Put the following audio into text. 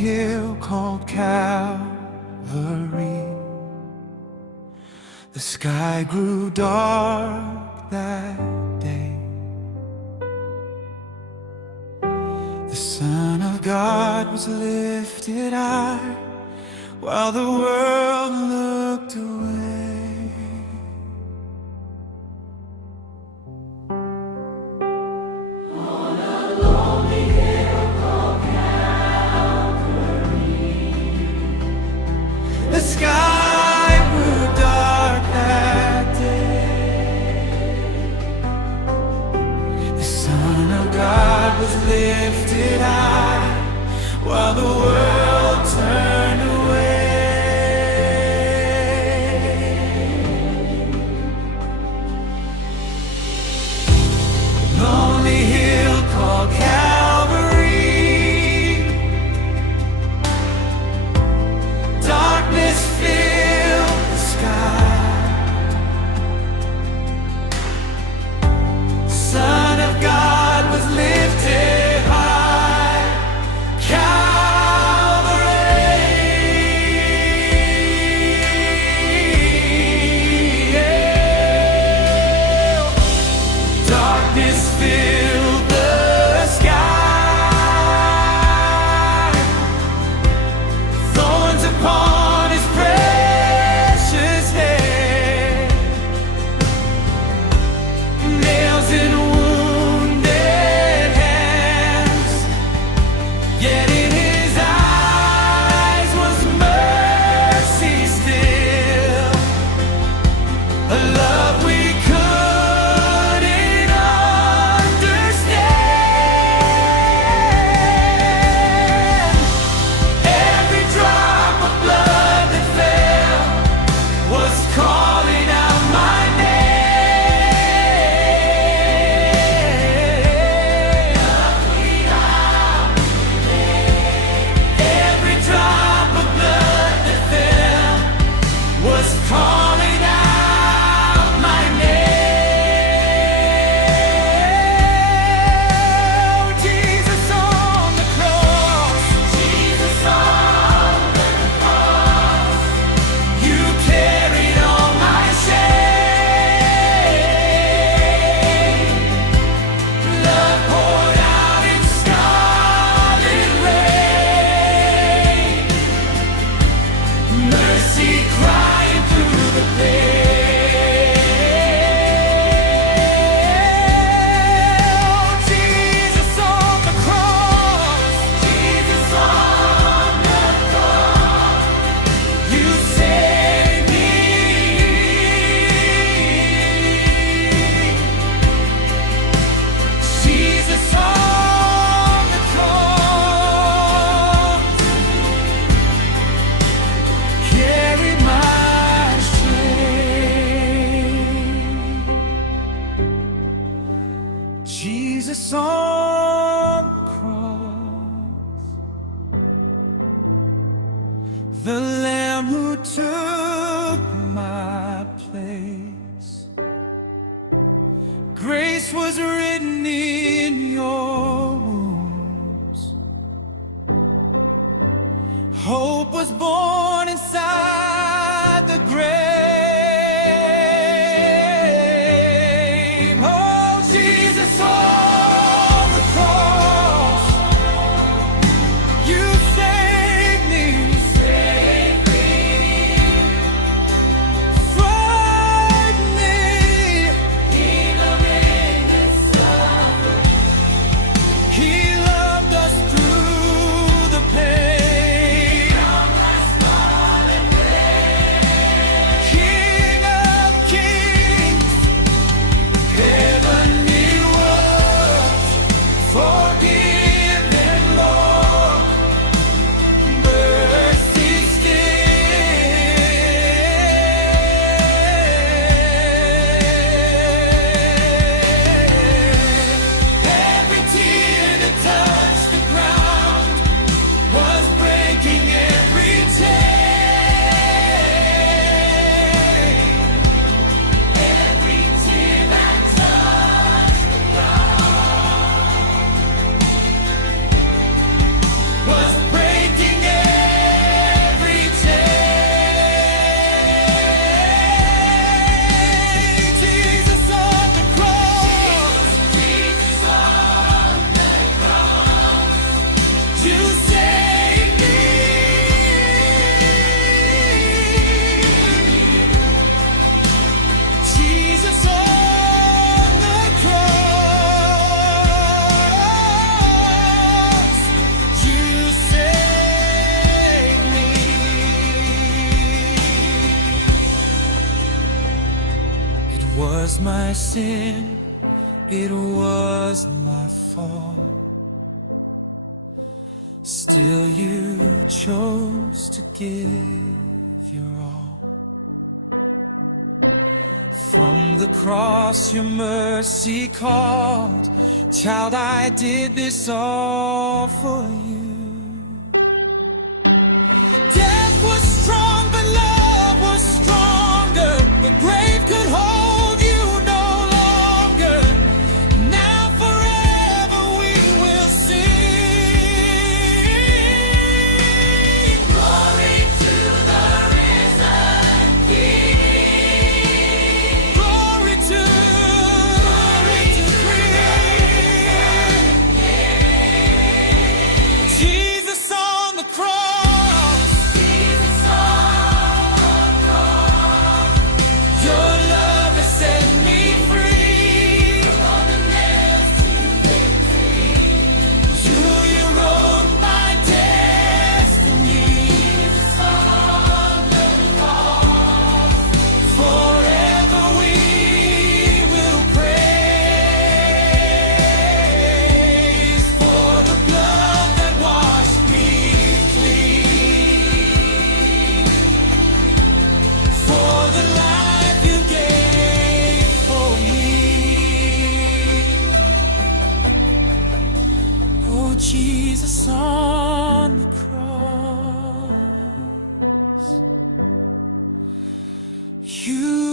hill called Calvary. The sky grew dark that day. The Son of God was lifted high while the world looked away. On a lonely hill called Calvary, The sky grew dark that day. The Son of God was lifted high while the world turned away. Lonely hill called Calvary, darkness filled the sky. Son of God was lifted high, Calvary. Darkness filled the sky. Thorns upon his precious head, nails in wounded hands. Yet in his eyes was mercy still, a love we couldn't understand. Every drop of blood that fell was calling out my name. Every drop of blood that fell was calling out my name. Jesus on the cross, Jesus on the cross, you carried all my shame. Love poured out in scarlet rain, mercy crying through the pain. Jesus on the cross, Jesus on the cross, you saved me. Jesus on the cross carried my shame. Jesus on the cross, the Lamb who took my place. Grace was written in your wounds. Hope was born inside the grave. Oh, Jesus on the cross, you saved me from me. He loved us through the pain. King of kings, heavenly words, forgiven Lord, mercy still. Every tear that was my sin, it was my fault. Still you chose to give your all. From the cross your mercy called. Child, I did this all for you. Death was strong, but love was stronger. The grave could hold you no longer. Now forever we will sing. Glory to the risen King. Glory to King. Jesus on the cross. Jesus on the cross, you